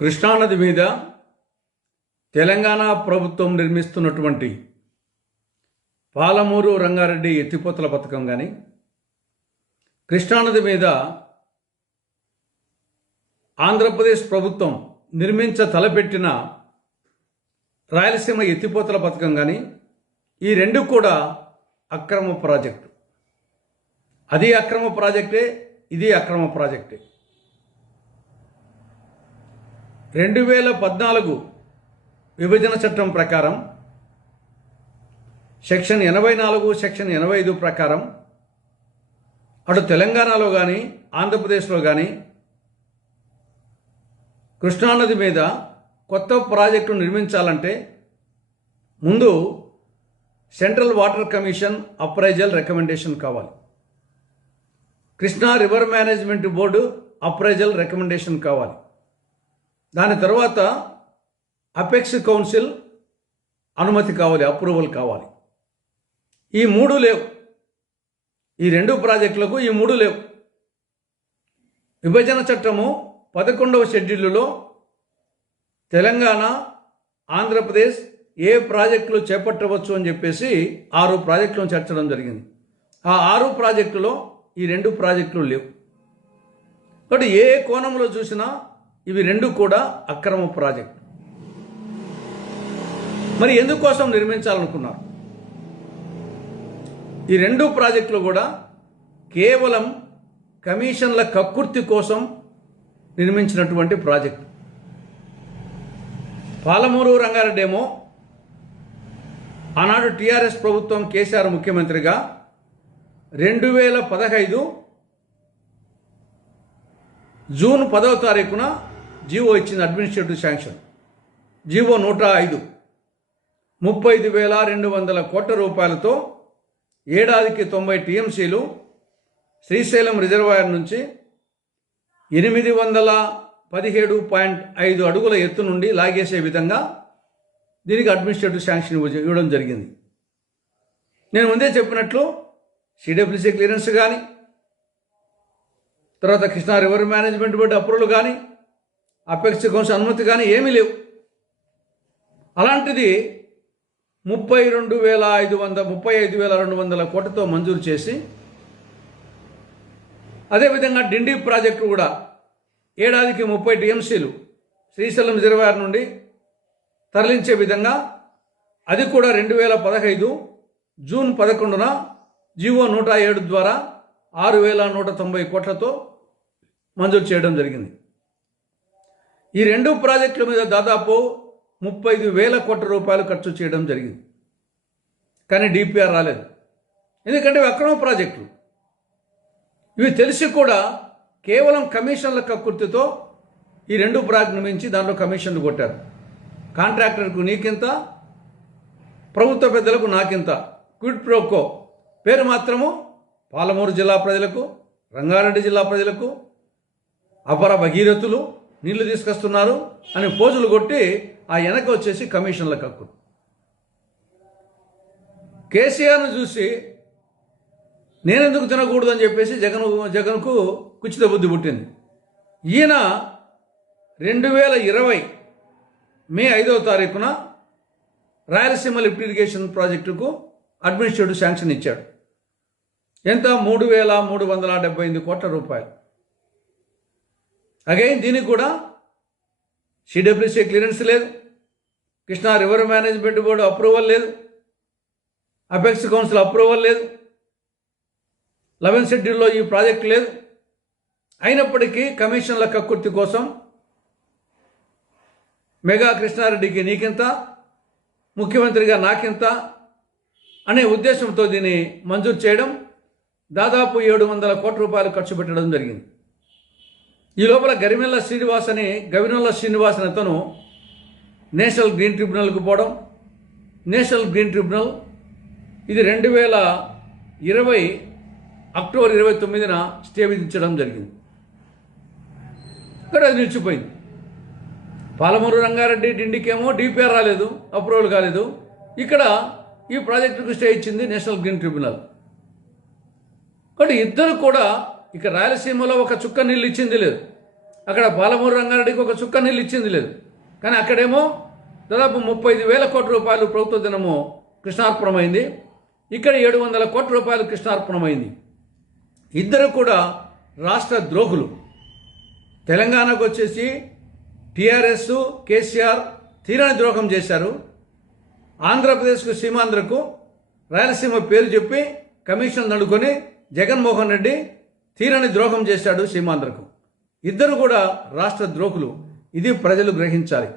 కృష్ణానది మీద తెలంగాణ ప్రభుత్వం నిర్మిస్తున్నటువంటి పాలమూరు రంగారెడ్డి ఎత్తిపోతల పథకం కానీ కృష్ణానది మీద ఆంధ్రప్రదేశ్ ప్రభుత్వం నిర్మించ తలపెట్టిన రాయలసీమ ఎత్తిపోతల పథకం కానీ ఈ రెండు కూడా అక్రమ ప్రాజెక్టు. అది అక్రమ ప్రాజెక్టే ఇది అక్రమ ప్రాజెక్టే. రెండు వేల పద్నాలుగు విభజన చట్టం ప్రకారం సెక్షన్ ఎనభై నాలుగు సెక్షన్ ఎనభై ఐదు ప్రకారం అటు తెలంగాణలో కానీ ఆంధ్రప్రదేశ్లో కానీ కృష్ణానది మీద కొత్త ప్రాజెక్టు నిర్మించాలంటే ముందు central water commission appraisal recommendation కావాలి. Krishna river management board appraisal recommendation కావాలి. దాని తర్వాత అపెక్స్ కౌన్సిల్ అనుమతి కావాలి అప్రూవల్ కావాలి. ఈ మూడు లేవు. ఈ రెండు ప్రాజెక్టులకు ఈ మూడు లేవు. విభజన చట్టము పదకొండవ షెడ్యూల్లో తెలంగాణ ఆంధ్రప్రదేశ్ ఏ ప్రాజెక్టులు చేపట్టవచ్చు అని చెప్పేసి ఆరు ప్రాజెక్టులను చేర్చడం జరిగింది. ఆ ఆరు ప్రాజెక్టులో ఈ రెండు ప్రాజెక్టులు లేవు. కాబట్టి ఏ కోణంలో చూసినా ఇవి రెండు కూడా అక్రమ ప్రాజెక్ట్. మరి ఎందుకోసం నిర్మించాలనుకున్నారు? ఈ రెండు ప్రాజెక్టులు కూడా కేవలం కమిషన్ల కక్కుర్తి కోసం నిర్మించినటువంటి ప్రాజెక్టు. పాలమూరు రంగారెడ్డి ఏమో ఆనాడు టీఆర్ఎస్ ప్రభుత్వం కేసీఆర్ ముఖ్యమంత్రిగా రెండు వేల పదహైదు జూన్ పదవ తారీఖున జీవో ఇచ్చింది అడ్మినిస్ట్రేటివ్ శాంక్షన్ జీవో నూట ఐదు. ముప్పై ఐదు వేల రెండు వందల కోట్ల రూపాయలతో ఏడాదికి తొంభై టీఎంసీలు శ్రీశైలం రిజర్వాయర్ నుంచి ఎనిమిది వందల పదిహేడు పాయింట్ ఐదు అడుగుల ఎత్తు నుండి లాగేసే విధంగా దీనికి అడ్మినిస్ట్రేటివ్ శాంక్షన్ ఇవ్వడం జరిగింది. నేను ముందే చెప్పినట్లు సిడబ్ల్యూసీ క్లియరెన్స్ కానీ తర్వాత Krishna river management board approval కానీ అపేక్ష కోసం అనుమతి కానీ ఏమీ లేవు. అలాంటిది ముప్పై రెండు వేల ఐదు వంద ముప్పై ఐదు వేల రెండు వందల కోట్లతో మంజూరు చేసి అదేవిధంగా డిండి ప్రాజెక్టు కూడా ఏడాదికి ముప్పై టీఎంసీలు శ్రీశైలం రిజర్వాయర్ నుండి తరలించే విధంగా అది కూడా రెండు వేల పదహైదు జూన్ పదకొండున జీవో నూట ఏడు ద్వారా ఆరు వేల నూట తొంభై కోట్లతో మంజూరు చేయడం జరిగింది. ఈ రెండు ప్రాజెక్టుల మీద దాదాపు ముప్పై ఐదు వేల కోట్ల రూపాయలు ఖర్చు చేయడం జరిగింది. కానీ డిపిఆర్ రాలేదు. ఎందుకంటే ఇవి అక్రమ ప్రాజెక్టులు. ఇవి తెలిసి కూడా కేవలం కమిషన్ల కక్కుర్తితో ఈ రెండు ప్రాజెక్టు మించి దాంట్లో కమిషన్లు కొట్టారు. కాంట్రాక్టర్కు నీకింత ప్రభుత్వ పెద్దలకు నాకింత? Quid pro quo. పేరు మాత్రము పాలమూరు జిల్లా ప్రజలకు రంగారెడ్డి జిల్లా ప్రజలకు అపర భగీరథులు నీళ్ళు తీసుకొస్తున్నారు అని పోజులు కొట్టి ఆ వెనక వచ్చేసి కమిషన్ల కక్కు కేసీఆర్ను చూసి నేనెందుకు తినకూడదు అని చెప్పేసి జగన్ జగన్కు కుచిత బుద్ధి పుట్టింది. ఈయన రెండు వేల ఇరవై మే ఐదవ తారీఖున రాయలసీమ లిఫ్ట్ ఇరిగేషన్ ప్రాజెక్టుకు అడ్మినిస్ట్రేటివ్ శాంక్షన్ ఇచ్చాడు. ఎంత? మూడు వేల మూడు వందల డెబ్బై ఎనిమిది కోట్ల రూపాయలు. అగైన్ దీనికి కూడా సిడబ్ల్యూసీ క్లియరెన్స్ లేదు. Krishna river management board approval లేదు. అపెక్స్ కౌన్సిల్ అప్రూవల్ లేదు. లెవెన్ షెడ్యూల్లో ఈ ప్రాజెక్ట్ లేదు. అయినప్పటికీ కమిషన్ల కక్కుర్తి కోసం మెగా కృష్ణారెడ్డికి నీకింత? ముఖ్యమంత్రిగా నాకింత? అనే ఉద్దేశంతో దీన్ని మంజూరు చేయడం దాదాపు ఏడు వందల కోట్ల రూపాయలు ఖర్చు పెట్టడం జరిగింది. ఈ లోపల గరిమెల్ల శ్రీనివాస్ అని గవినల్ల శ్రీనివాస్ అని అతను నేషనల్ గ్రీన్ ట్రిబ్యునల్కు పోవడం నేషనల్ గ్రీన్ ట్రిబ్యునల్ ఇది రెండు వేల ఇరవై అక్టోబర్ ఇరవై తొమ్మిదిన స్టే విధించడం జరిగింది. ఇక్కడ అది నిలిచిపోయింది. పాలమూరు రంగారెడ్డి డిండికేమో డిపిఆర్ రాలేదు అప్రూవల్ కాలేదు. ఇక్కడ ఈ ప్రాజెక్టుకు స్టే ఇచ్చింది నేషనల్ గ్రీన్ ట్రిబ్యునల్. కాబట్టి ఇద్దరు కూడా ఇక రాయలసీమలో ఒక చుక్క నీళ్ళు ఇచ్చింది లేదు. అక్కడ పాలమూరు రంగారెడ్డికి ఒక చుక్క నీళ్ళు ఇచ్చింది లేదు. కానీ అక్కడేమో దాదాపు ముప్పై ఐదు వేల కోట్ల రూపాయలు ప్రభుత్వ దినము కృష్ణార్పణమైంది. ఇక్కడ ఏడు వందల కోట్ల రూపాయలు కృష్ణార్పణమైంది. ఇద్దరు కూడా రాష్ట్ర ద్రోహులు. తెలంగాణకు వచ్చేసి టీఆర్ఎస్ కేసీఆర్ తీరని ద్రోహం చేశారు. ఆంధ్రప్రదేశ్కు సీమాంధ్రకు రాయలసీమ పేరు చెప్పి కమిషన్ నడుకొని జగన్మోహన్ రెడ్డి తీరని ద్రోహం చేశాడు సీమాంధ్రకు ఇద్దరు కూడా రాష్ట్ర ద్రోహులు. ఇది ప్రజలు గ్రహించాలి.